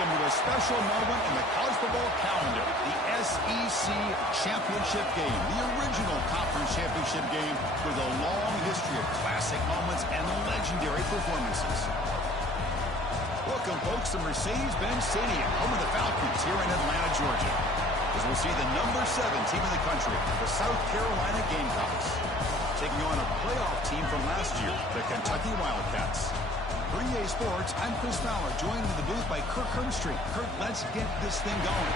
into a special moment in the college football calendar, the SEC Championship game, the original conference championship game with a long history of classic moments and legendary performances. Welcome, folks, to Mercedes-Benz Stadium, home of the Falcons here in Atlanta, Georgia, as we'll see the number 7 team in the country, the South Carolina Gamecocks, taking on a playoff team from last year, the Kentucky Wildcats. For EA Sports, I'm Chris Fowler, joined in the booth by Kirk Herbstreit. Kirk, let's get this thing going.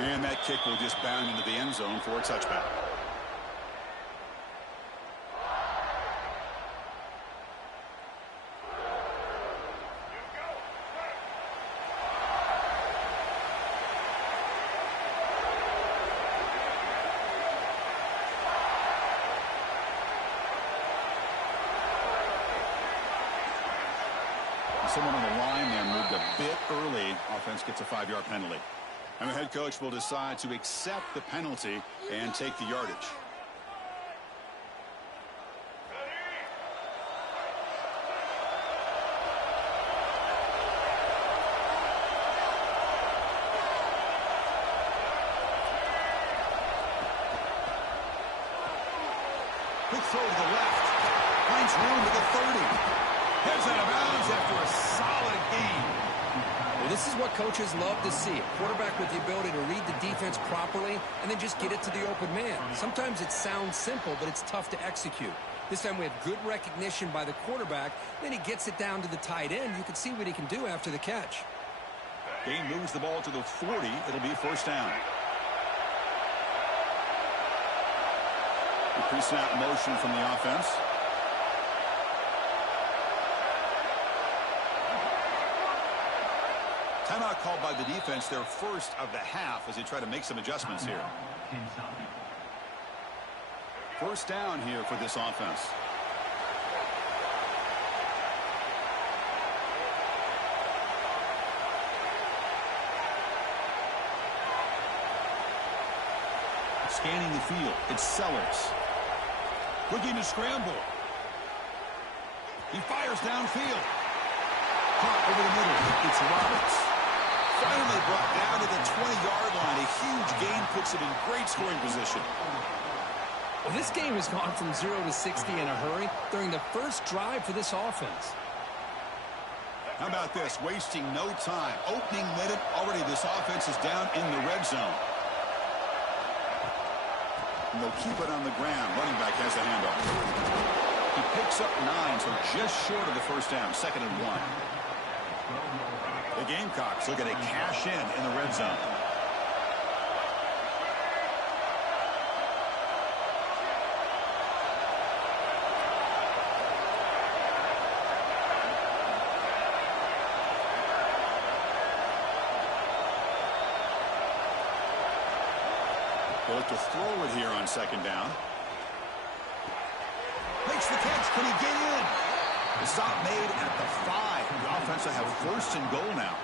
And that kick will just bound into the end zone for a touchback. Someone on the line there moved a bit early. Offense gets a 5-yard penalty. And the head coach will decide to accept the penalty and take the yardage. Quick throw to the left. Finds room to the 30. Heads out of bounds after a solid gain. Well, this is what coaches love to see. A quarterback with the ability to read the defense properly and then just get it to the open man. Sometimes it sounds simple, but it's tough to execute. This time we have good recognition by the quarterback. Then he gets it down to the tight end. You can see what he can do after the catch. Gain moves the ball to the 40. It'll be first down. The pre-snap motion from the offense. Timeout called by the defense, their first of the half, as they try to make some adjustments here. First down here for this offense. Scanning the field, it's Sellers. Looking to scramble. He fires downfield. Caught over the middle, it's Roberts. Finally brought down to the 20-yard line. A huge gain puts it in great scoring position. Well, this game has gone from 0 to 60 in a hurry during the first drive for this offense. How about this? Wasting no time. Opening minute, already this offense is down in the red zone. And they'll keep it on the ground. Running back has the handoff. He picks up 9, so just short of the first down. 2nd and 1. The Gamecocks looking to cash in the red zone. They'll look to throw it here on 2nd down. Makes the catch. Can he get in? The stop made at the 5. The offense will have 1st and goal now.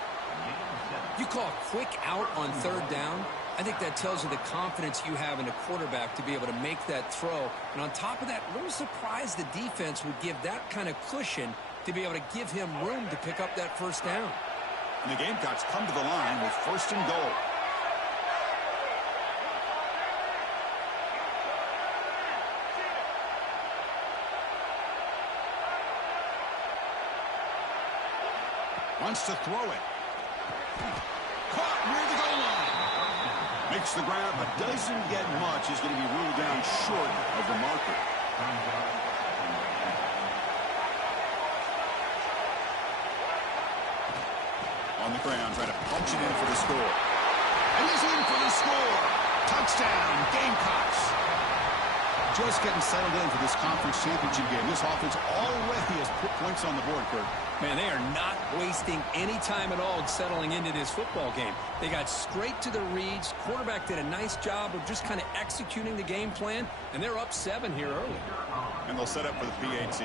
You call quick out on 3rd down. I think that tells you the confidence you have in a quarterback to be able to make that throw. And on top of that, a little surprised the defense would give that kind of cushion to be able to give him room to pick up that 1st down. And the Gamecocks come to the line with 1st and goal. Wants to throw it. Caught near the goal line. Makes the grab, but doesn't get much. He's going to be ruled down short of the marker. On the ground, trying to punch it in for the score. And he's in for the score. Touchdown, Gamecocks. just getting settled in for this conference championship game. This offense already has put points on the board, Kurt. Man, they are not wasting any time at all settling into this football game. They got straight to the reads. Quarterback did a nice job of just kind of executing the game plan, and they're up 7 here early. And they'll set up for the PAT.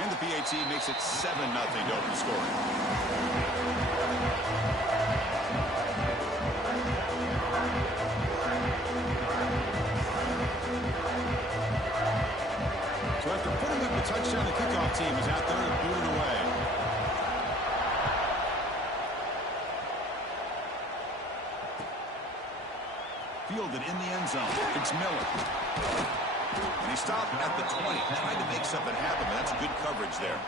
And the PAT makes it 7-0 to open scoring. So after putting up a touchdown, the kickoff team is out there to boot it away. Fielded in the end zone. It's Miller. And he stopped at the 20, trying to make something happen, but that's good coverage there.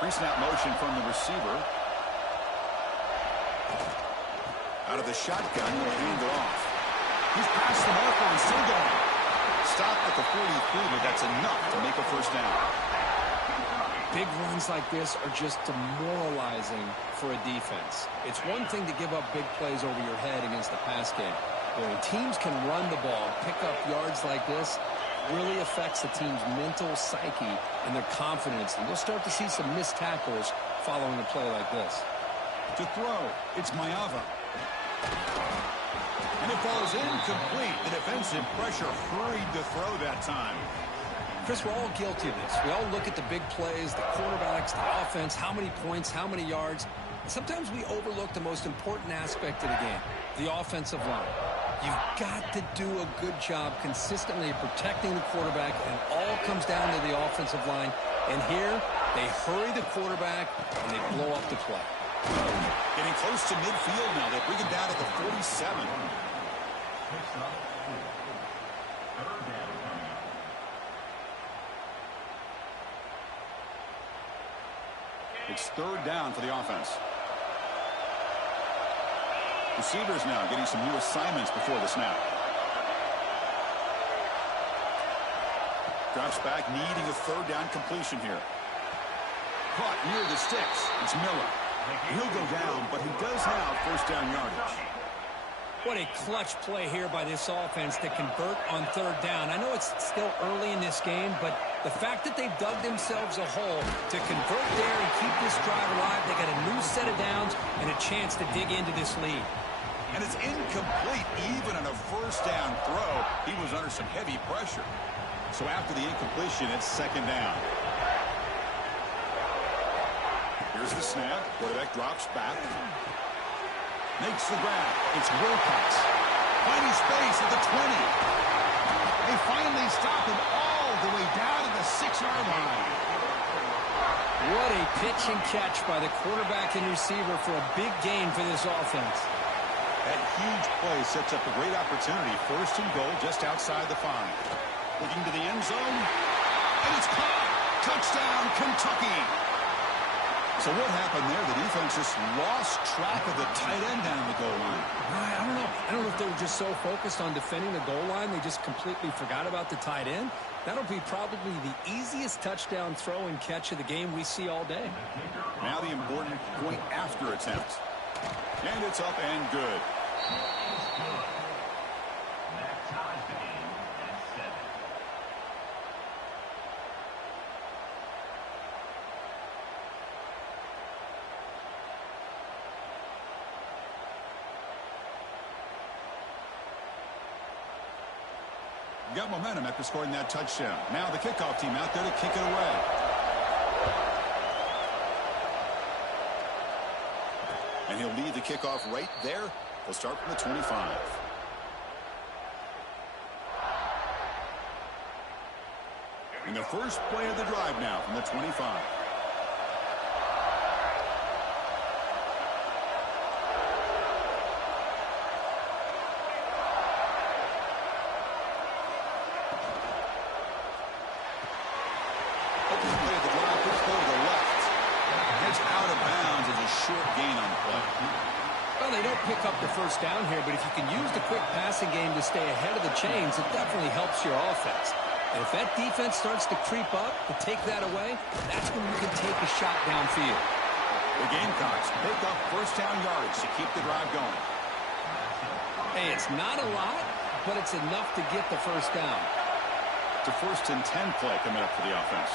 Pre-snap motion from the receiver. Out of the shotgun, he'll hand it off. He's past the marker and still going. Stopped at the 43, but that's enough to make a first down. Big runs like this are just demoralizing for a defense. It's one thing to give up big plays over your head against the pass game. But when teams can run the ball, pick up yards like this, really affects the team's mental psyche and their confidence. And you'll start to see some missed tackles following a play like this. To throw, it's Mayava. And it falls incomplete. The defensive pressure hurried to throw that time. Chris, we're all guilty of this. We all look at the big plays, the quarterbacks, the offense, how many points, how many yards. And sometimes we overlook the most important aspect of the game, the offensive line. You've got to do a good job consistently protecting the quarterback, and it all comes down to the offensive line. And here, they hurry the quarterback, and they blow up the play. Getting close to midfield now. They bring it down at the 47. It's third down for the offense. Receivers now getting some new assignments before the snap. Drops back, needing a third down completion here. Caught near the sticks. It's Miller. He'll go down, but he does have first down yardage. What a clutch play here by this offense to convert on third down. I know it's still early in this game, but the fact that they've dug themselves a hole to convert there and keep this drive alive, they got a new set of downs and a chance to dig into this lead. And it's incomplete even on a first down throw. He was under some heavy pressure. So after the incompletion, it's second down. Here's the snap. Quarterback drops back. Makes the grab. It's Wilcox. Finding space at the 20. They finally stop him all the way down to the 6-yard line. What a pitch and catch by the quarterback and receiver for a big gain for this offense. That huge play sets up a great opportunity. First and goal just outside the 5. Looking to the end zone. And it's caught. Touchdown, Kentucky. So what happened there? The defense just lost track of the tight end down the goal line. I don't know. I don't know if they were just so focused on defending the goal line, they just completely forgot about the tight end. That'll be probably the easiest touchdown throw and catch of the game we see all day. Now the important point after attempt. And it's up and good. Got momentum after scoring that touchdown. Now the kickoff team out there to kick it away. And he'll lead the kickoff right there. They'll start from the 25. And the first play of the drive now from the 25. Play of the drive, quick throw to the left. It's out of bounds as a short gain on the play. Well, they don't pick up the first down here, but if you can use the quick passing game to stay ahead of the chains, it definitely helps your offense. And if that defense starts to creep up, to take that away, that's when you can take a shot downfield. The Gamecocks pick up first down yardage to keep the drive going. Hey, it's not a lot, but it's enough to get the first down. It's a 1st and 10 play coming up for the offense.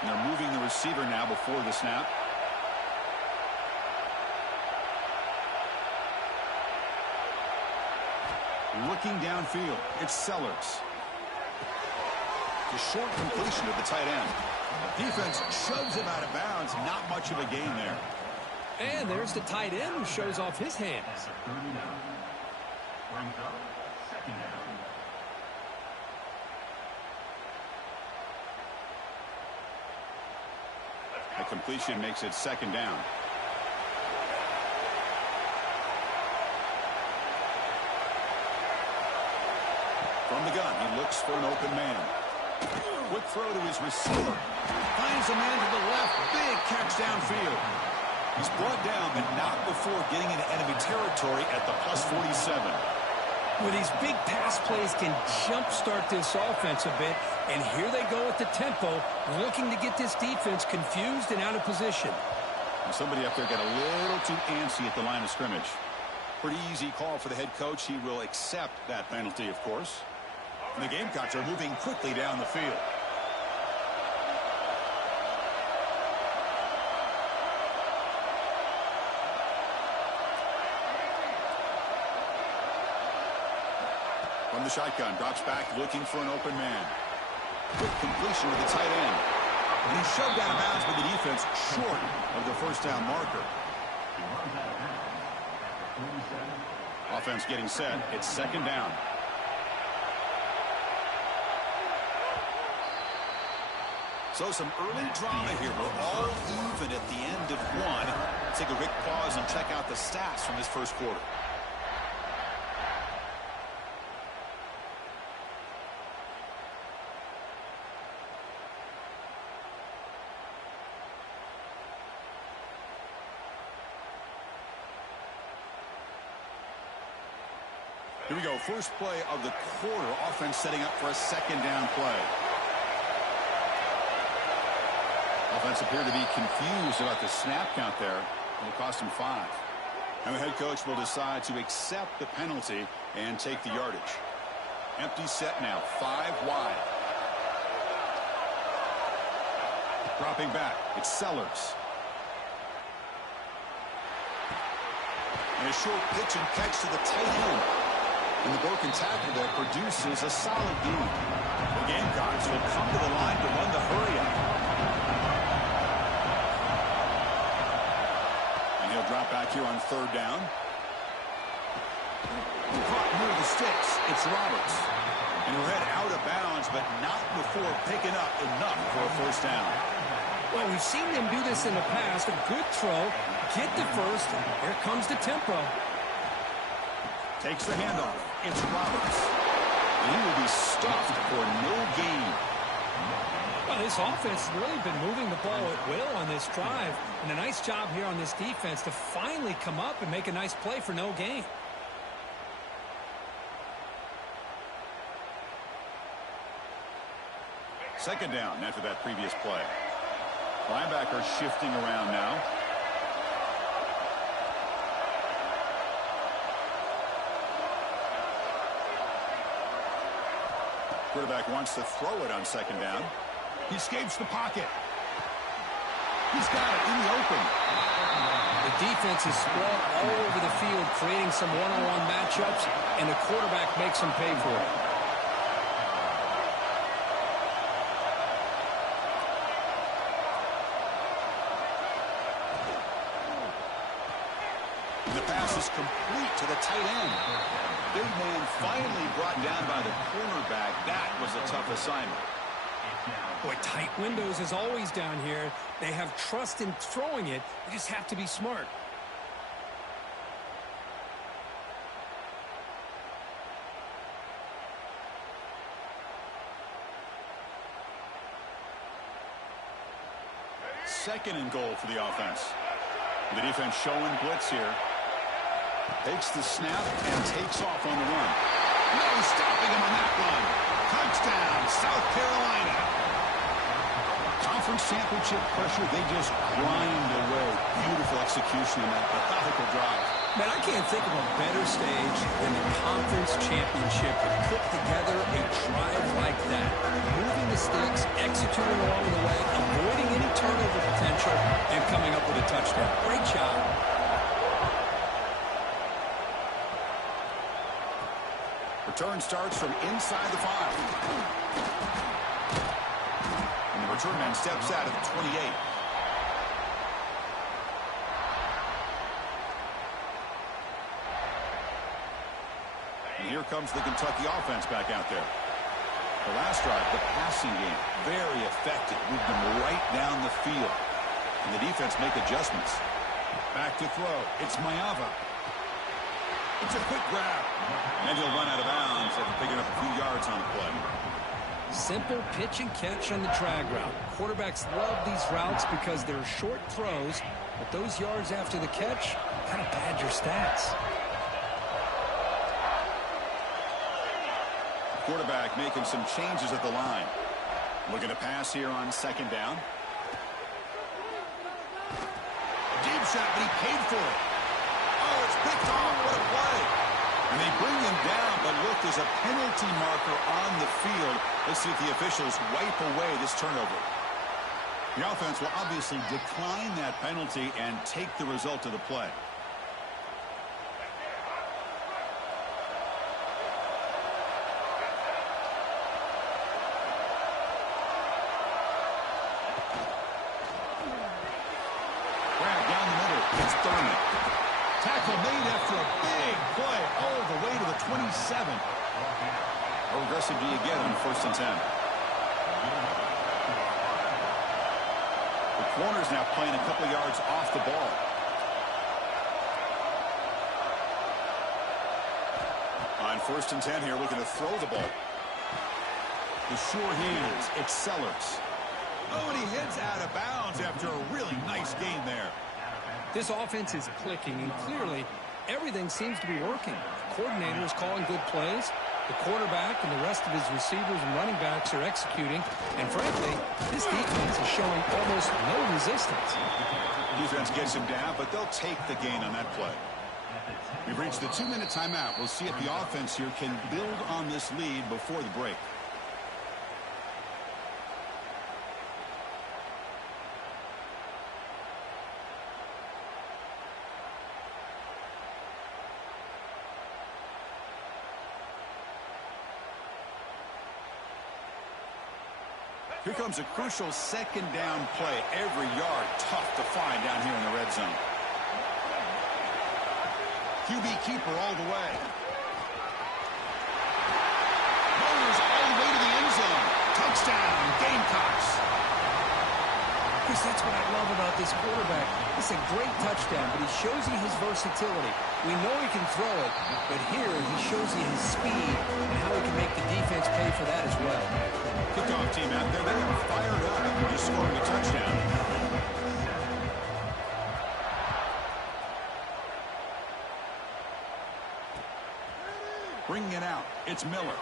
And they're moving the receiver now before the snap. Looking downfield, it's Sellers. The short completion to the tight end. The defense shoves him out of bounds. Not much of a gain there. And there's the tight end who shows off his hands. The completion makes it 2nd down. From the gun, he looks for an open man. Quick throw to his receiver. Finds a man to the left. Big catch downfield. He's brought down, but not before getting into enemy territory at the +47. Well, these big pass plays can jumpstart this offense a bit, and here they go at the tempo, looking to get this defense confused and out of position. Somebody up there got a little too antsy at the line of scrimmage. Pretty easy call for the head coach. He will accept that penalty, of course. And the Gamecocks are moving quickly down the field. From the shotgun, drops back looking for an open man. Quick completion to the tight end. And he's shoved out of bounds by the defense short of the first down marker. Offense getting set. It's 2nd down. So some early drama here. We're all even at the end of one. Let's take a quick pause and check out the stats from this first quarter. Here we go. First play of the quarter. Offense setting up for a 2nd down play. Offense appeared to be confused about the snap count there. It'll cost him 5. And the head coach will decide to accept the penalty and take the yardage. Empty set now. 5 wide. Dropping back. It's Sellers. And a short pitch and catch to the tight end. And the broken tackle there produces a solid gain. The Gamecocks will come to the line to run the hurry-up. And he'll drop back here on 3rd down. Caught near the sticks. It's Roberts. And he'll head out of bounds, but not before picking up enough for a first down. Well, we've seen them do this in the past. A good throw. Get the first. Here comes the tempo. Takes the handoff. It's Roberts. And he will be stuffed for no gain. Well, this offense has really been moving the ball at will on this drive. And a nice job here on this defense to finally come up and make a nice play for no gain. Second down after that previous play. Linebacker shifting around now. Quarterback wants to throw it on 2nd down. He escapes the pocket. He's got it in the open. The defense is spread all over the field, creating some one-on-one matchups, and the quarterback makes them pay for it. And the pass is complete to the tight end. Big man finally brought down by the cornerback. That was a tough assignment. Boy, tight windows is always down here. They have trust in throwing it. They just have to be smart. second and goal for the offense. The defense showing blitz here. Takes the snap and takes off on the run. No stopping him on that run. Touchdown, South Carolina. Conference championship pressure, they just grind away. Beautiful execution in that methodical drive. Man, I can't think of a better stage than the conference championship to put together a drive like that. Moving the sticks, executing along the way, avoiding any turnover potential, and coming up with a touchdown. Great job. Return starts from inside the 5. And the return man steps out at the 28. And here comes the Kentucky offense back out there. The last drive, the passing game, very effective. Moved them right down the field. And the defense make adjustments. Back to throw. It's Mayava. It's a quick grab. And he'll run out of bounds after picking up a few yards on the play. Simple pitch and catch on the drag route. Quarterbacks love these routes because they're short throws, but those yards after the catch kind of pad your stats. Quarterback making some changes at the line. Looking to pass here on second down. Deep shot, but he paid for it. Oh, it's picked off. What a play. And they bring him down, but look, there's a penalty marker on the field. Let's see if the officials wipe away this turnover. The offense will obviously decline that penalty and take the result of the play. Grab down the middle. It's Thurman. Tackle made after a big play all the way to the 27. How aggressive do you get on 1st and 10? The corner's now playing a couple yards off the ball. On 1st and 10 here, looking to throw the ball. The sure hands, it's Sellers. Oh, and he heads out of bounds after a really nice game there. This offense is clicking, and clearly everything seems to be working. The coordinator is calling good plays. The quarterback and the rest of his receivers and running backs are executing. And frankly, this defense is showing almost no resistance. Defense gets him down, but they'll take the gain on that play. We've reached the 2-minute timeout. We'll see if the offense here can build on this lead before the break. Here comes a crucial second down play. Every yard tough to find down here in the red zone. QB keeper all the way. Motors all the way to the end zone. Touchdown, Gamecocks. Chris, that's what I love about this quarterback. It's a great touchdown, but he shows you his versatility. We know he can throw it, but here he shows you his speed and how he can make the defense pay for that as well. Kickoff team out there, they are fired up after just scoring a touchdown. Bringing it out, it's Miller.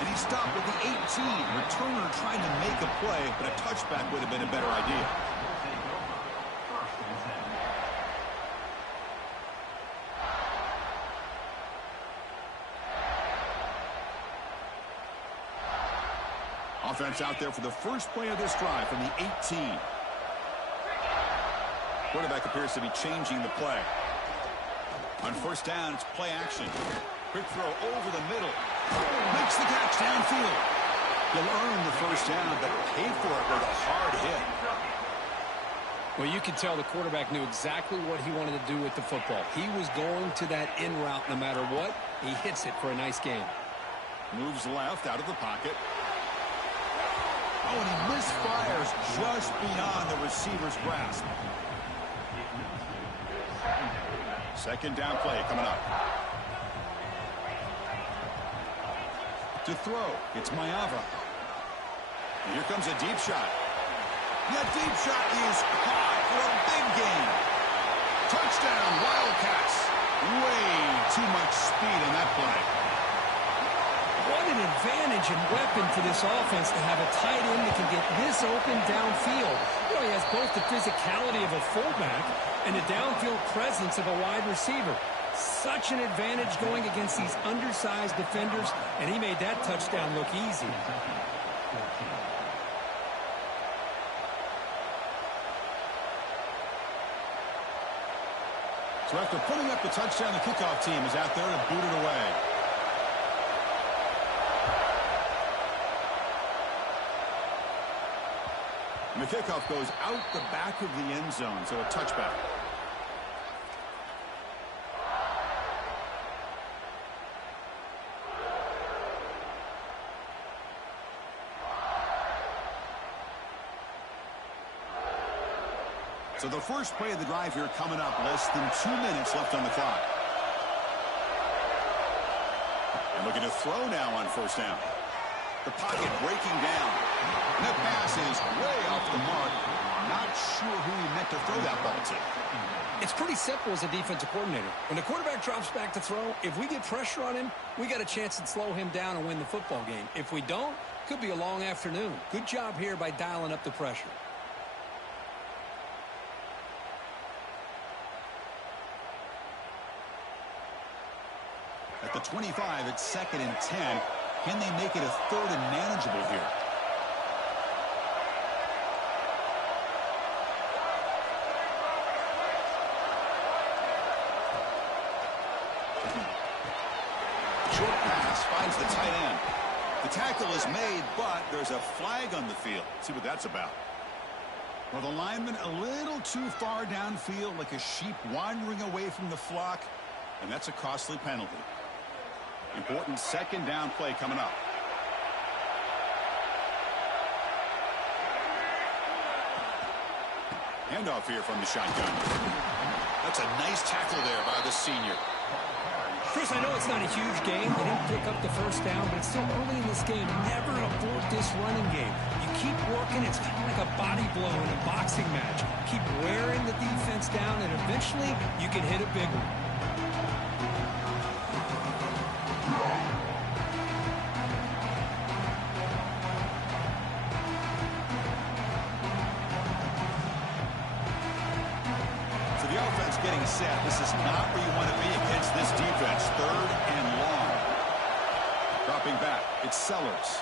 And he stopped at the 18. Returner trying to make a play, but a touchback would have been a better idea. Offense out there for the first play of this drive from the 18. Quarterback appears to be changing the play. On 1st down, it's play action. Quick throw over the middle. Makes the catch downfield. He'll earn the 1st down, but paid for it with a hard hit. Well, you could tell the quarterback knew exactly what he wanted to do with the football. He was going to that in route no matter what. He hits it for a nice gain. Moves left out of the pocket. Oh, and he misfires just beyond the receiver's grasp. Second down play coming up. To throw, it's Mayava. And here comes a deep shot. The deep shot is caught for a big gain. Touchdown, Wildcats. Way too much speed in that play. What an advantage and weapon for this offense to have a tight end that can get this open downfield. You know, he has both the physicality of a fullback and the downfield presence of a wide receiver. Such an advantage going against these undersized defenders, and he made that touchdown look easy. So after putting up the touchdown, the kickoff team is out there to boot it away. And the kickoff goes out the back of the end zone, so a touchback. So the first play of the drive here coming up, less than 2 minutes left on the clock. And looking to throw now on first down. The pocket breaking down. And that pass is way off the mark. Not sure who he meant to throw that ball to. It's pretty simple as a defensive coordinator. When the quarterback drops back to throw, if we get pressure on him, we got a chance to slow him down and win the football game. If we don't, could be a long afternoon. Good job here by dialing up the pressure. At the 25, it's 2nd and 10. Can they make it a 3rd and manageable here? Short pass finds the tight end. The tackle is made, but there's a flag on the field. Let's see what that's about. Well, the lineman a little too far downfield, like a sheep wandering away from the flock, and that's a costly penalty. Important 2nd down play coming up. Handoff here from the shotgun. That's a nice tackle there by the senior. Chris, I know it's not a huge game. They didn't pick up the first down, but it's still early in this game. Never abort this running game. You keep working. It's kind of like a body blow in a boxing match. Keep wearing the defense down, and eventually you can hit a big one. Getting set. This is not where you want to be against this defense. 3rd and long. Dropping back. It's Sellers.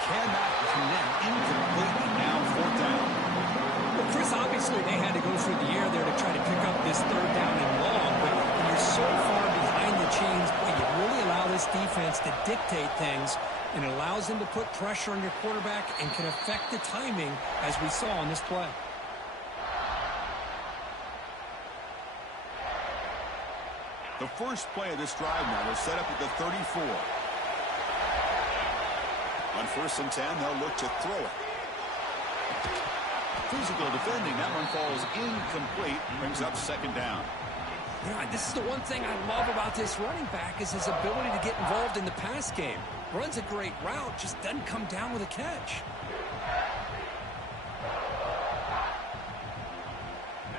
Cannot connect. Incomplete. And now 4th down. Well, Chris, obviously they had to go through the air there to try to pick up this 3rd down and long. But when you're so far behind the chains, boy, you really allow this defense to dictate things. And it allows them to put pressure on your quarterback and can affect the timing, as we saw on this play. The first play of this drive now will set up at the 34. On 1st and 10, they'll look to throw it. Physical defending. That one falls incomplete. Brings up 2nd down. Yeah, this is the one thing I love about this running back is his ability to get involved in the pass game. Runs a great route, just doesn't come down with a catch.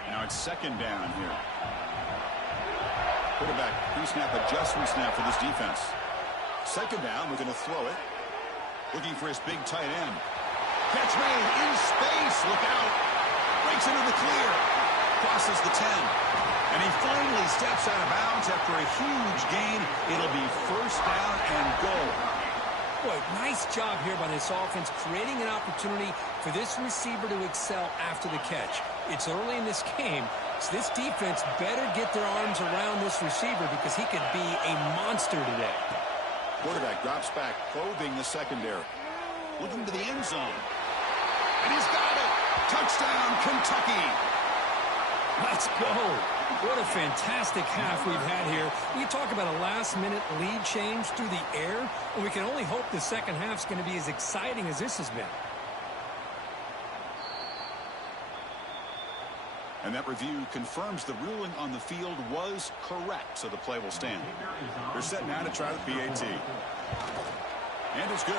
Now it's 2nd down here. Quarterback pre-snap adjustment snap for this defense. 2nd down, we're going to throw it. Looking for his big tight end. Catch made in space. Look out. Breaks into the clear. Crosses the 10. And he finally steps out of bounds after a huge gain. It'll be 1st down and goal. Boy, nice job here by this offense, creating an opportunity for this receiver to excel after the catch. It's early in this game, so this defense better get their arms around this receiver because he could be a monster today. Quarterback drops back, probing the secondary. Looking to the end zone. And he's got it. Touchdown, Kentucky. Let's go. What a fantastic half we've had here. We talk about a last-minute lead change through the air, and we can only hope the second half's going to be as exciting as this has been. And that review confirms the ruling on the field was correct, so the play will stand. They're set now to try the PAT. And it's good.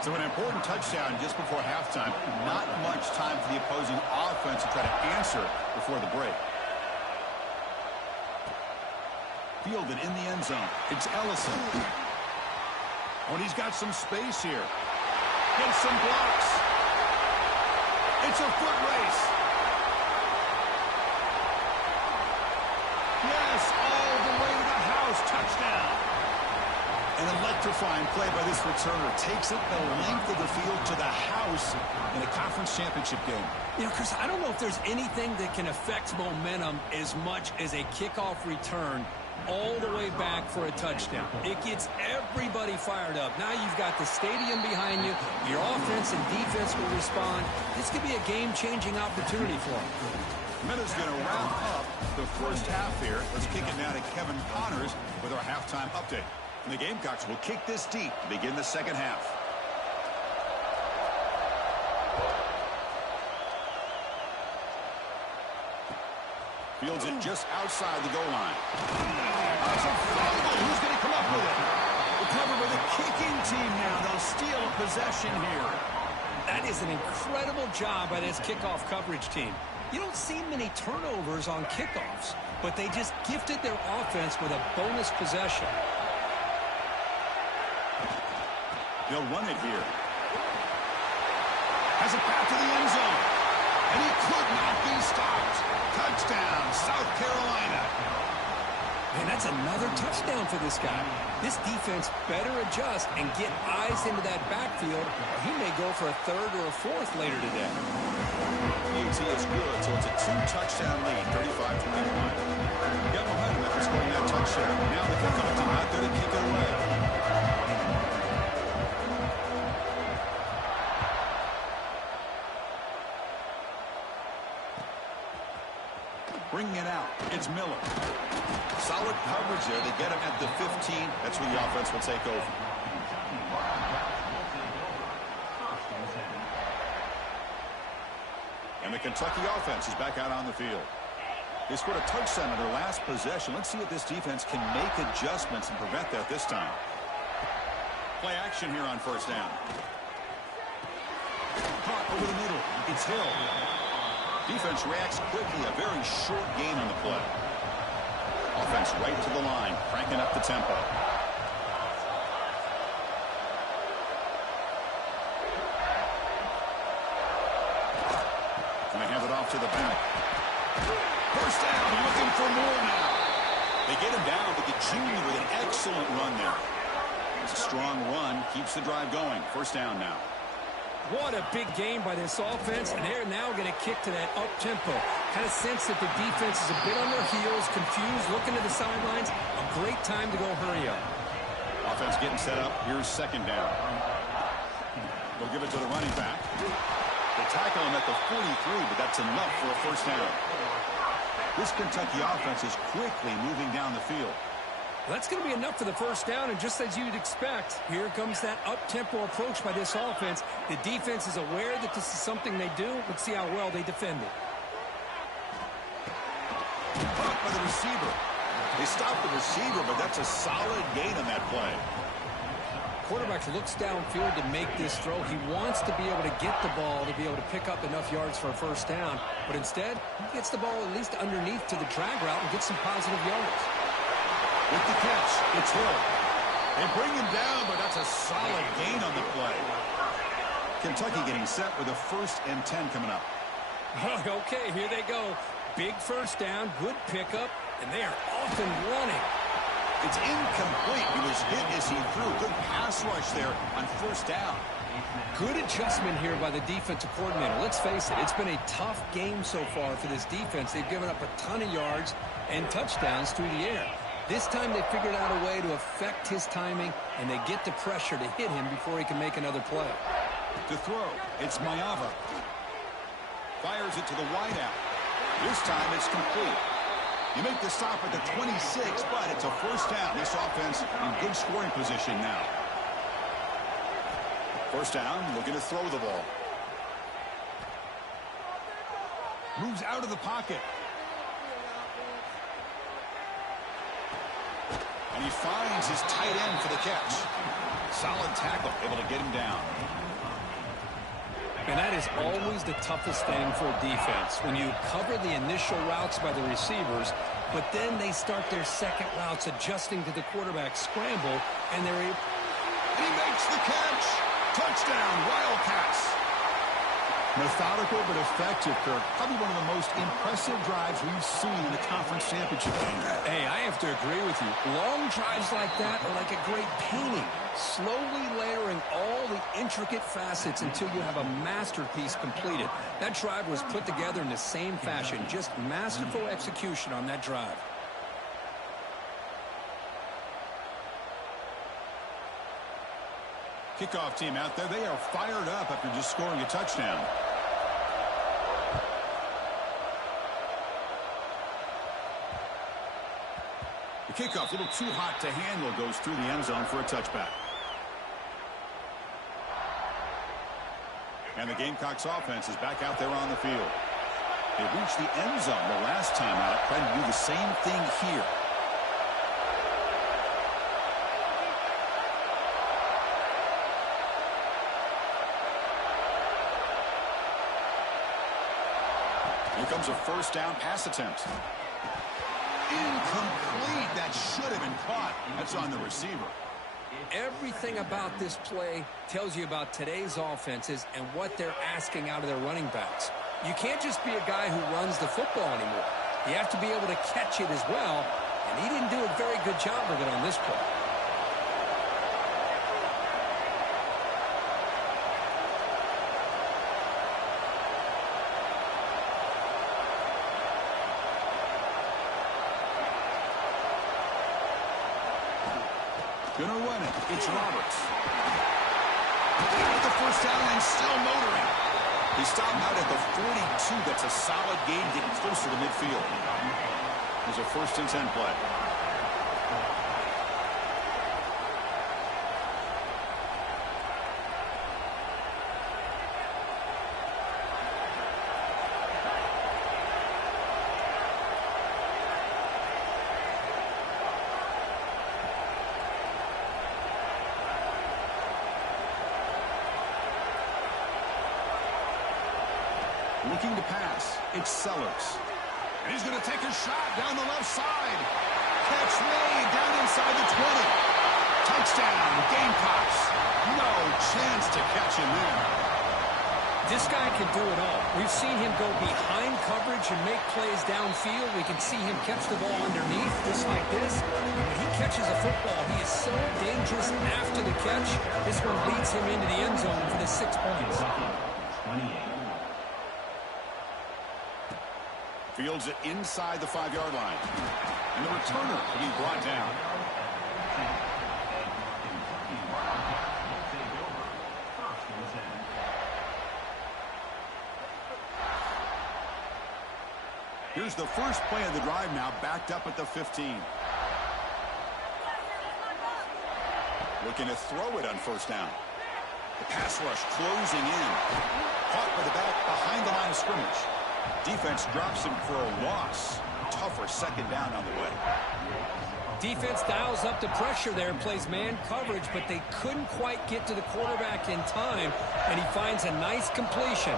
So an important touchdown just before halftime. Not much time for the opposing offense to try to answer before the break. Fielded in the end zone. It's Ellison. Oh, and he's got some space here. Gets some blocks. It's a foot race. Yes, all the way to the house. Touchdown. An electrifying play by this returner. Takes it the length of the field to the house in a conference championship game. You know, Chris, I don't know if there's anything that can affect momentum as much as a kickoff return all the way back for a touchdown. It gets everybody fired up. Now you've got the stadium behind you. Your offense and defense will respond. This could be a game-changing opportunity for them. Minna's going to wrap up the first half here. Let's kick it now to Kevin Connors with our halftime update. And the Gamecocks will kick this deep to begin the second half. Fields it just outside the goal line. That's a fumble. Who's going to come up with it? Recovered by the kicking team now. They'll steal a possession here. That is an incredible job by this kickoff coverage team. You don't see many turnovers on kickoffs, but they just gifted their offense with a bonus possession. They'll run it here. Has a path to the end zone. And he could not be stopped. Touchdown, South Carolina. Man, that's another touchdown for this guy. This defense better adjust and get eyes into that backfield, or he may go for a third or a fourth later today. UT is good, so it's a two-touchdown lead, 35-21. Got momentum after scoring that touchdown. Now the kickoff team out there to kick it away. Bringing it out, it's Miller. Solid coverage there. They get him at the 15. That's where the offense will take over. And the Kentucky offense is back out on the field. They scored a touchdown on their last possession. Let's see if this defense can make adjustments and prevent that this time. Play action here on first down. Caught over the middle. It's Hill. Defense reacts quickly. A very short gain on the play. Offense right to the line, cranking up the tempo. And they hand it off to the back. First down, looking for more now. They get him down, but the junior with an excellent run there. It's a strong run, keeps the drive going. First down now. What a big game by this offense, and they're now going to kick to that up-tempo. Kind of sense that the defense is a bit on their heels, confused, looking to the sidelines. A great time to go hurry up. Offense getting set up. Here's second down. They'll give it to the running back. They tackle him at the 43, but that's enough for a first down. This Kentucky offense is quickly moving down the field. Well, that's going to be enough for the first down, and just as you'd expect, here comes that up-tempo approach by this offense. The defense is aware that this is something they do. Let's see how well they defend it. Caught by the receiver. They stopped the receiver, but that's a solid gain on that play. Quarterback looks downfield to make this throw. He wants to be able to get the ball to be able to pick up enough yards for a first down, but instead, he gets the ball at least underneath to the drag route and gets some positive yards. With the catch, it's Hill. They bring him down, but that's a solid gain on the play. Kentucky getting set with a 1st and 10 coming up. Okay, here they go. Big first down, good pickup, and they are off and running. It's incomplete. He was hit as he threw. Good pass rush there on first down. Good adjustment here by the defensive coordinator. Let's face it, it's been a tough game so far for this defense. They've given up a ton of yards and touchdowns through the air. This time they figured out a way to affect his timing, and they get the pressure to hit him before he can make another play. To throw, it's Mayava. Fires it to the wideout. This time it's complete. You make the stop at the 26, but it's a first down. This offense in good scoring position now. First down, looking to throw the ball. Moves out of the pocket. And he finds his tight end for the catch. Solid tackle, able to get him down. And that is always the toughest thing for a defense, when you cover the initial routes by the receivers, but then they start their second routes adjusting to the quarterback scramble, and they're able... And he makes the catch. Touchdown, Wildcats. Methodical but effective, Kirk. Probably one of the most impressive drives we've seen in a conference championship game. Hey, I have to agree with you. Long drives like that are like a great painting, slowly layering all the intricate facets until you have a masterpiece completed. That drive was put together in the same fashion, just masterful execution on that drive. Kickoff team out there. They are fired up after just scoring a touchdown. The kickoff, a little too hot to handle, goes through the end zone for a touchback. And the Gamecocks offense is back out there on the field. They reached the end zone the last time out, trying to do the same thing here. Here comes a first down pass attempt. Incomplete. That should have been caught. That's on the receiver. Everything about this play tells you about today's offenses and what they're asking out of their running backs. You can't just be a guy who runs the football anymore. You have to be able to catch it as well, and he didn't do a very good job of it on this play. Gonna run it. It's Roberts. Got the first down and still motoring. He stopped out at the 42. That's a solid gain, getting closer to midfield. There's a 1st and 10 play. Looking to pass. It's Sellers. And he's going to take a shot down the left side. Catch made down inside the 20. Touchdown, Gamecocks. No chance to catch him there. This guy can do it all. We've seen him go behind coverage and make plays downfield. We can see him catch the ball underneath, just like this. And when he catches a football, he is so dangerous after the catch. This one leads him into the end zone for the 6 points. 28. Fields it inside the 5-yard line. And the returner will be brought down. Here's the first play of the drive now, backed up at the 15. Looking to throw it on first down. The pass rush closing in. Caught by the back behind the line of scrimmage. Defense drops him for a loss. Tougher 2nd down on the way. Defense dials up the pressure there, plays man coverage, but they couldn't quite get to the quarterback in time, and he finds a nice completion.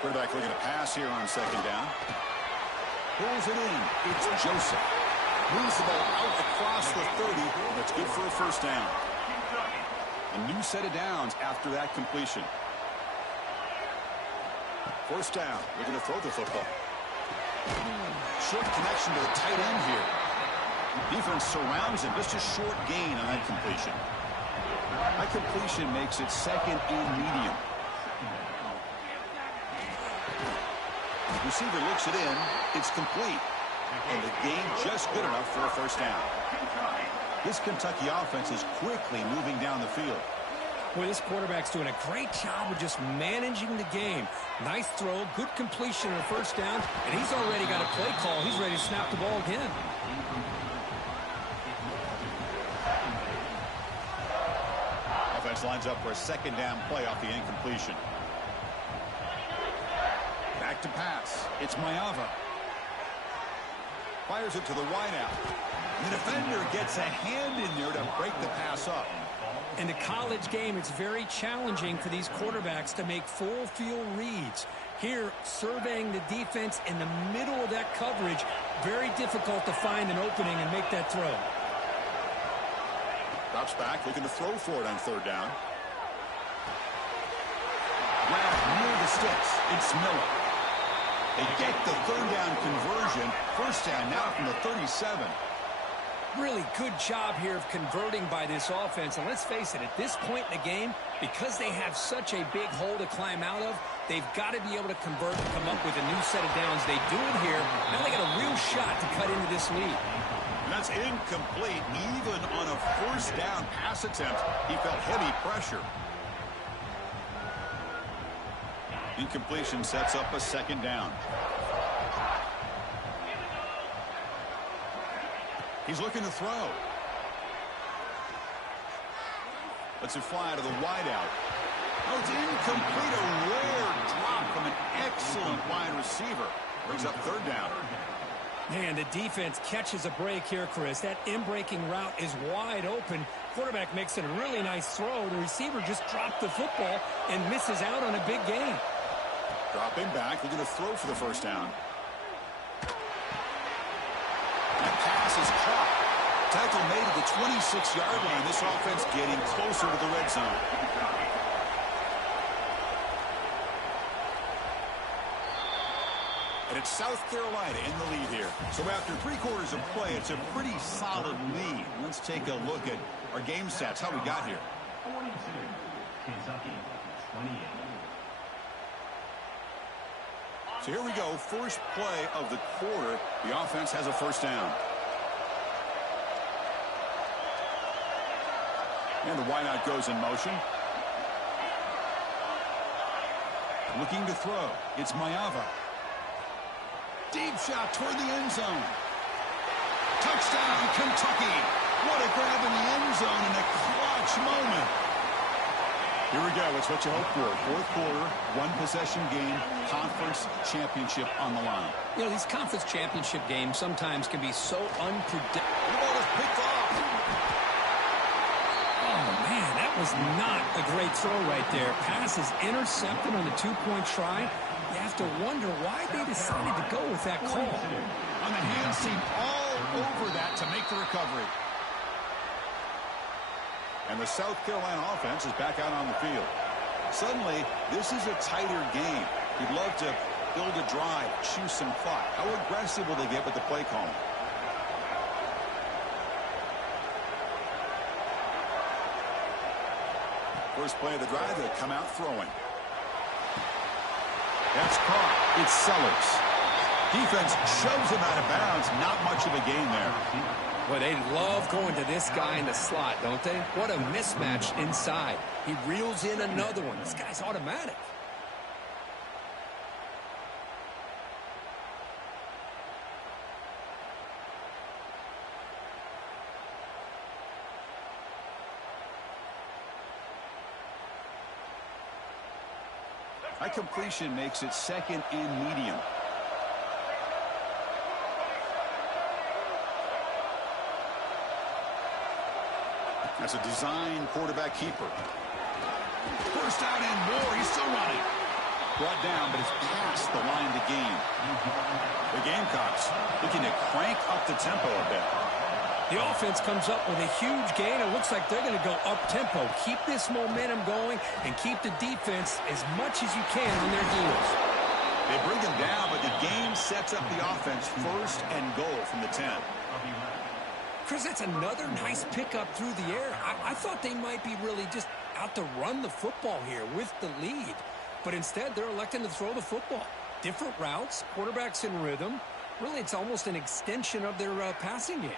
Quarterback looking to pass here on 2nd down. Pulls it in. It's Joseph. Moves the ball out across the 30. That's good for a first down. A new set of downs after that completion. First down, looking to throw the football. Short connection to the tight end here. Defense surrounds him. Just a short gain on that completion. That completion makes it 2nd and medium. Receiver looks it in. It's complete. And the gain just good enough for a first down. This Kentucky offense is quickly moving down the field. Boy, this quarterback's doing a great job of just managing the game. Nice throw, good completion on a first down, and he's already got a play call. He's ready to snap the ball again. Offense lines up for a 2nd down play off the incompletion. Back to pass. It's Mayava. Fires it to the wideout. The defender gets a hand in there to break the pass up. In the college game, it's very challenging for these quarterbacks to make full field reads. Here, surveying the defense in the middle of that coverage, very difficult to find an opening and make that throw. Drops back, looking to throw for it on third down. Grabbed near the sticks. It's Miller. They get the third down conversion. First down now from the 37. Really good job here of converting by this offense. And let's face it, at this point in the game, because they have such a big hole to climb out of, they've got to be able to convert and come up with a new set of downs. They do it here. Now they got a real shot to cut into this lead. And that's incomplete. Even on a first down pass attempt, he felt heavy pressure. Incompletion sets up a second down. He's looking to throw. Lets it fly to the wideout. Oh, it's incomplete. A rare drop from an excellent wide receiver. Brings up third down. Man, the defense catches a break here, Chris. That in-breaking route is wide open. Quarterback makes a really nice throw. The receiver just dropped the football and misses out on a big gain. Dropping back, looking to throw for the first down. That pass is caught. Tackle made at the 26-yard line. This offense getting closer to the red zone. And it's South Carolina in the lead here. So after 3 quarters of play, it's a pretty solid lead. Let's take a look at our game stats, how we got here. 42, Kentucky, 28. So here we go, first play of the quarter. The offense has a first down. And the wideout goes in motion. Looking to throw. It's Mayava. Deep shot toward the end zone. Touchdown, Kentucky. What a grab in the end zone in a clutch moment. Here we go. It's what you hope for. Fourth quarter, one-possession game, conference championship on the line. You know, these conference championship games sometimes can be so unpredictable. The ball is picked off. Oh, man, that was not a great throw right there. Pass is intercepted on the 2-point try. You have to wonder why they decided to go with that call. On the hand seam all over that to make the recovery. And the South Carolina offense is back out on the field. Suddenly, this is a tighter game. You'd love to build a drive, choose some clock. How aggressive will they get with the play calling? First play of the drive, they come out throwing. That's caught. It's Sellers. Defense shoves him out of bounds. Not much of a gain there. Well, they love going to this guy in the slot, don't they? What a mismatch inside. He reels in another one. This guy's automatic. High completion makes it second and medium. That's a design quarterback keeper. First out and more. He's still running. Brought down, but it's past the line to gain. The Gamecocks looking to crank up the tempo a bit. The offense comes up with a huge gain. It looks like they're going to go up-tempo. Keep this momentum going and keep the defense as much as you can on their heels. They bring him down, but the game sets up the offense first and goal from the 10. Chris, that's another nice pickup through the air. I thought they might be really just out to run the football here with the lead. But instead, they're electing to throw the football. Different routes, quarterbacks in rhythm. Really, it's almost an extension of their passing game.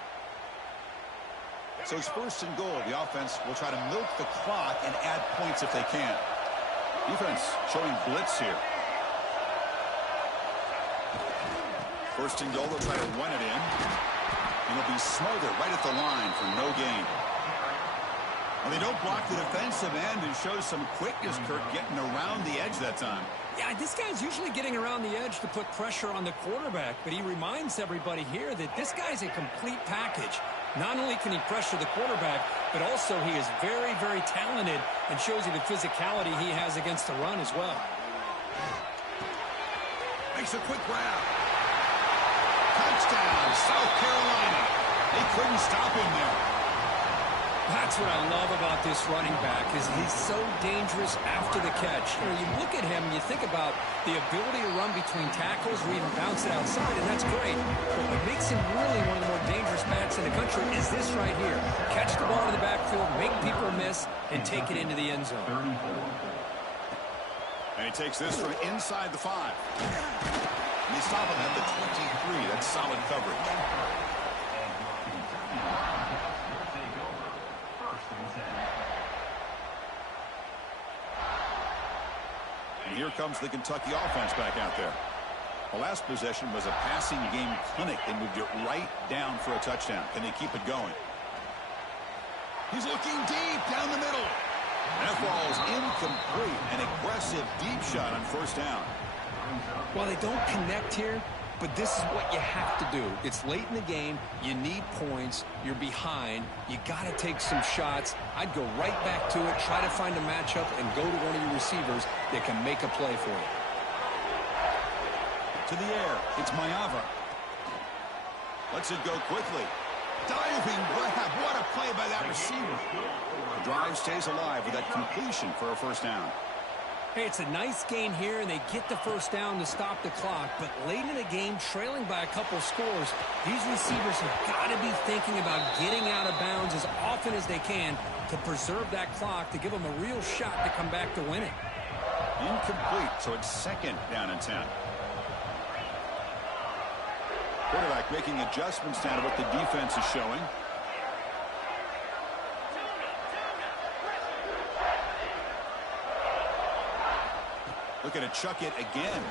So it's first and goal. The offense will try to milk the clock and add points if they can. Defense showing blitz here. First and goal, they'll try to run it in. And it'll be smothered right at the line for no gain. Well, they don't block the defensive end and show some quickness, Kirk, getting around the edge that time. Yeah, this guy's usually getting around the edge to put pressure on the quarterback, but he reminds everybody here that this guy's a complete package. Not only can he pressure the quarterback, but also he is very, very talented and shows you the physicality he has against the run as well. Makes a quick grab. Touchdown, South Carolina. They couldn't stop him there. That's what I love about this running back is he's so dangerous after the catch. You know, you look at him and you think about the ability to run between tackles or even bounce it outside, and that's great. But what makes him really one of the more dangerous backs in the country is this right here. Catch the ball in the backfield, make people miss, and take it into the end zone. And he takes this from inside the 5. And they stop him at the 23. That's solid coverage. And here comes the Kentucky offense back out there. The last possession was a passing game clinic. They moved it right down for a touchdown. Can they keep it going? He's looking deep down the middle. That ball is incomplete. An aggressive deep shot on first down. Well, they don't connect here, but this is what you have to do. It's late in the game. You need points. You're behind. You got to take some shots. I'd go right back to it, try to find a matchup, and go to one of your receivers that can make a play for you. To the air. It's Mayava. Lets it go quickly. Diving grab. What a play by that receiver. The drive stays alive with that completion for a first down. Hey, it's a nice gain here, and they get the first down to stop the clock. But late in the game, trailing by a couple scores, these receivers have got to be thinking about getting out of bounds as often as they can to preserve that clock, to give them a real shot to come back to win it. Incomplete, so it's second down and 10. Quarterback making adjustments down to what the defense is showing. Looking to chuck it again.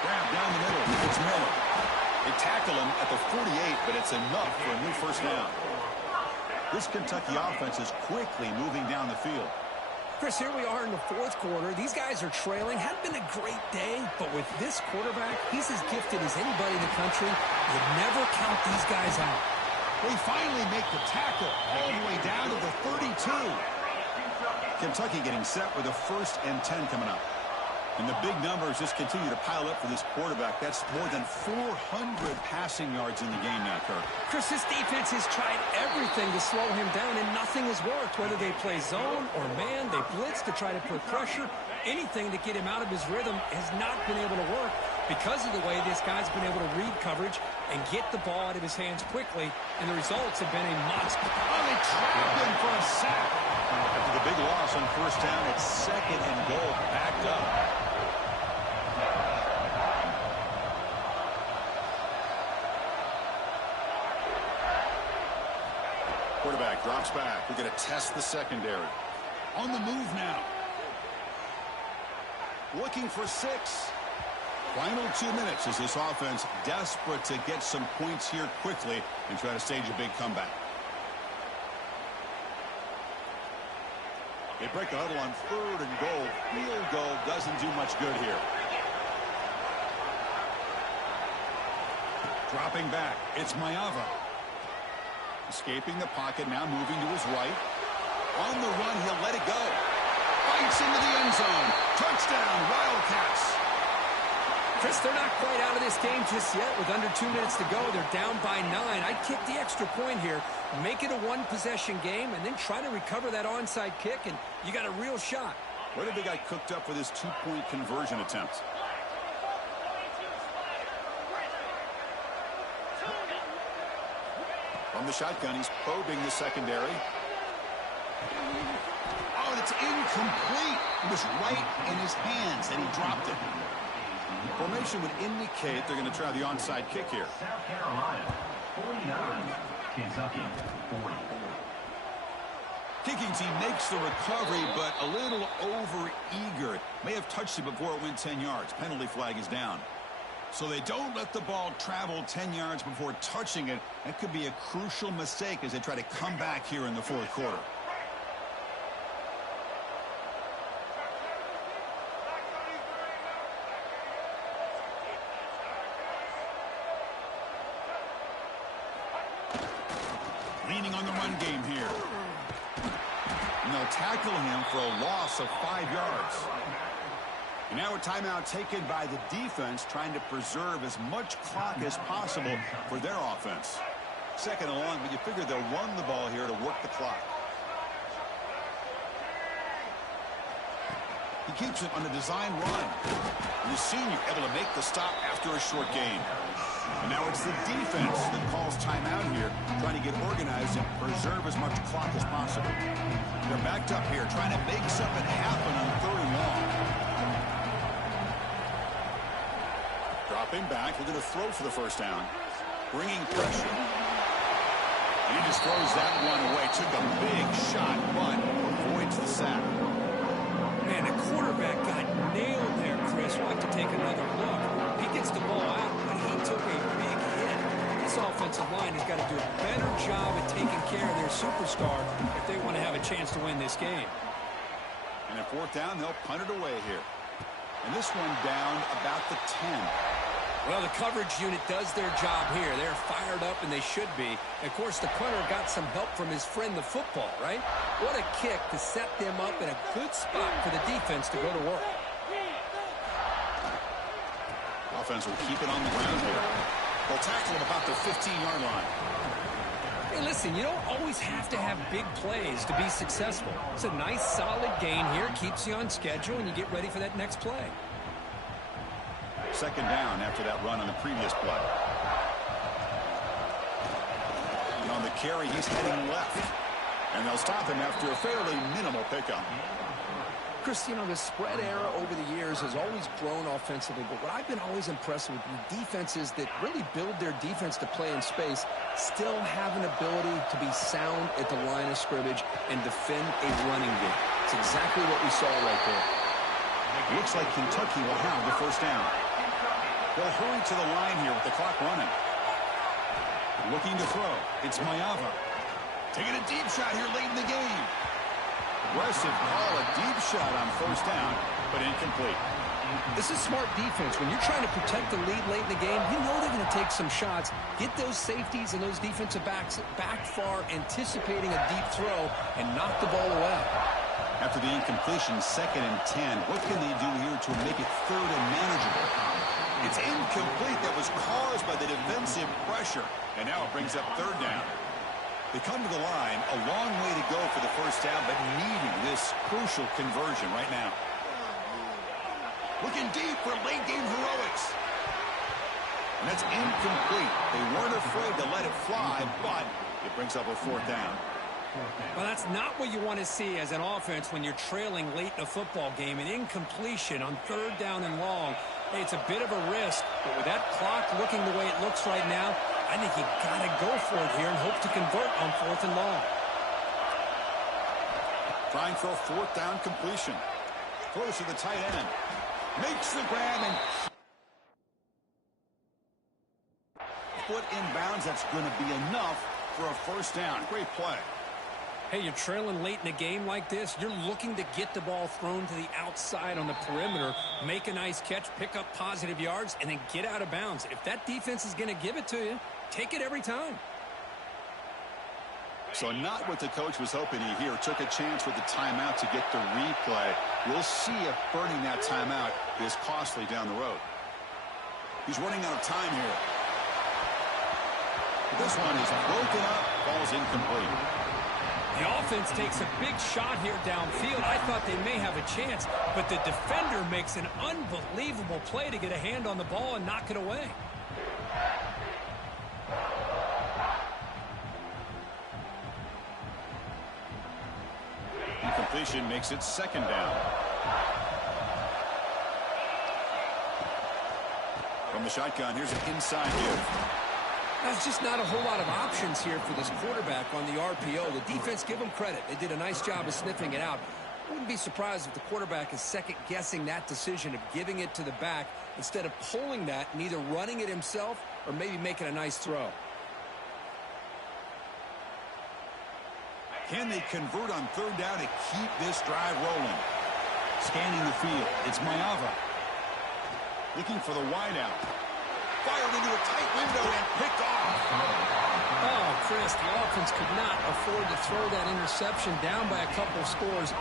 Grab down the middle. It's Miller. They tackle him at the 48, but it's enough for a new first down. This Kentucky offense is quickly moving down the field. Chris, here we are in the fourth quarter. These guys are trailing. Hadn't been a great day, but with this quarterback, he's as gifted as anybody in the country. You never count these guys out. They finally make the tackle all the way down to the 32. Kentucky getting set with a 1st and 10 coming up. And the big numbers just continue to pile up for this quarterback. That's more than 400 passing yards in the game now, Kirk. Chris, this defense has tried everything to slow him down, and nothing has worked. Whether they play zone or man, they blitz to try to put pressure. Anything to get him out of his rhythm has not been able to work because of the way this guy's been able to read coverage and get the ball out of his hands quickly, and the results have been a monster. Oh, they trapped him for a sack. After the big loss on first down, it's second and goal, backed up. Quarterback drops back. We're going to test the secondary. On the move now. Looking for 6. Final 2 minutes as this offense desperate to get some points here quickly and try to stage a big comeback. They break the huddle on 3rd and goal. Field goal doesn't do much good here. Dropping back. It's Mayava. Escaping the pocket, now moving to his right. On the run, he'll let it go. Fights into the end zone. Touchdown, Wildcats. Chris, they're not quite out of this game just yet. With under 2 minutes to go, they're down by 9. I'd kick the extra point here, make it a one-possession game, and then try to recover that onside kick, and you got a real shot. What have they got cooked up for this 2-point conversion attempt? From the shotgun, he's probing the secondary. Oh, and it's incomplete. It was right in his hands, and he dropped it. Formation would indicate they're going to try the onside kick here. South Carolina, 49. Kentucky, 40. Kicking team makes the recovery, but a little over-eager. May have touched it before it went 10 yards. Penalty flag is down. So they don't let the ball travel 10 yards before touching it. That could be a crucial mistake as they try to come back here in the fourth quarter. run game here. And they'll tackle him for a loss of 5 yards. And now a timeout taken by the defense, trying to preserve as much clock as possible for their offense. Second and long, but you figure they'll run the ball here to work the clock. He keeps it on the design run. And the senior able to make the stop after a short gain. And now it's the defense that calls timeout here, trying to get organized and preserve as much clock as possible. They're backed up here, trying to make something happen on third and long. Dropping back, looking to throw for the first down. Bringing pressure. And he just throws that one away. Took a big shot, but avoids the sack. Man, the quarterback got nailed there, Chris. We'll have to take another look. He gets the ball out, but he took a big hit. This offensive line has got to do a better job at taking care of their superstar if they want to have a chance to win this game. And at fourth down, they'll punt it away here. And this one down about the 10. Well, the coverage unit does their job here. They're fired up, and they should be. Of course, the punter got some help from his friend, the football, right? What a kick to set them up in a good spot for the defense to go to work. Offense will keep it on the ground here. They'll tackle him about the 15-yard line. Hey, listen, you don't always have to have big plays to be successful. It's a nice, solid gain here. Keeps you on schedule, and you get ready for that next play. Second down after that run on the previous play. And on the carry, he's heading left. And they'll stop him after a fairly minimal pickup. Chris, you know, the spread era over the years has always grown offensively, but what I've been always impressed with defenses that really build their defense to play in space still have an ability to be sound at the line of scrimmage and defend a running game. It's exactly what we saw right there. Looks like Kentucky will have the first down. They'll hurry to the line here with the clock running. Looking to throw. It's Mayava. Taking a deep shot here late in the game. Aggressive call, a deep shot on first down, but incomplete. This is smart defense. When you're trying to protect the lead late in the game, you know they're going to take some shots, get those safeties and those defensive backs back far, anticipating a deep throw, and knock the ball away. After the incompletion, 2nd and 10, what can they do here to make it third and manageable? It's incomplete. That was caused by the defensive pressure. And now it brings up third down. They come to the line, a long way to go for the first down, but needing this crucial conversion right now. Looking deep for late game heroics. And that's incomplete. They weren't afraid to let it fly, but it brings up a fourth down. Well, that's not what you want to see as an offense when you're trailing late in a football game. An incompletion on third down and long. Hey, it's a bit of a risk, but with that clock looking the way it looks right now, I think you got to go for it here and hope to convert on fourth and long. Trying for a fourth down completion. Throws to the tight end. Makes the grab and foot inbounds. That's going to be enough for a first down. Great play. Hey, you're trailing late in a game like this. You're looking to get the ball thrown to the outside on the perimeter, make a nice catch, pick up positive yards, and then get out of bounds. If that defense is going to give it to you, take it every time. So not what the coach was hoping to hear. Took a chance with the timeout to get the replay. We'll see if burning that timeout is costly down the road. He's running out of time here. This one is broken up, falls incomplete. The offense takes a big shot here downfield. I thought they may have a chance, but the defender makes an unbelievable play to get a hand on the ball and knock it away. Incompletion makes it second down. From the shotgun, here's an inside give. There's just not a whole lot of options here for this quarterback on the RPO. The defense, give them credit. They did a nice job of sniffing it out. I wouldn't be surprised if the quarterback is second-guessing that decision of giving it to the back instead of pulling that and either running it himself or maybe making a nice throw. Can they convert on third down to keep this drive rolling? Scanning the field, it's Mayava. Looking for the wideout. Fired into a tight window and picked off. Oh, Chris, the offense could not afford to throw that interception down by a couple of scores.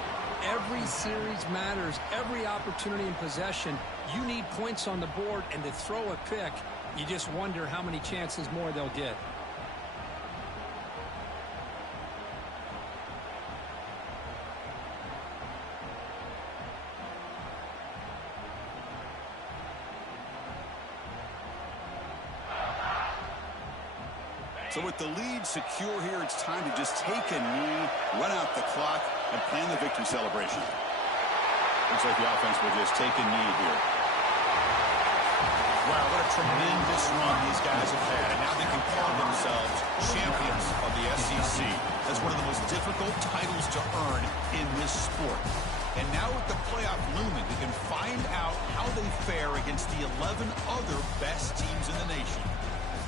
Every series matters. Every opportunity in possession, you need points on the board, and to throw a pick, you just wonder how many chances more they'll get. So with the lead secure here, it's time to just take a knee, run out the clock, and plan the victory celebration. Looks like the offense will just take a knee here. Wow, what a tremendous run these guys have had, and now they can call themselves champions of the SEC. That's one of the most difficult titles to earn in this sport. And now with the playoff looming, we can find out how they fare against the 11 other best teams in the nation.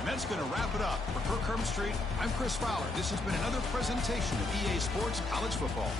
And that's going to wrap it up. For Kirk Herbstreit, I'm Chris Fowler. This has been another presentation of EA Sports College Football.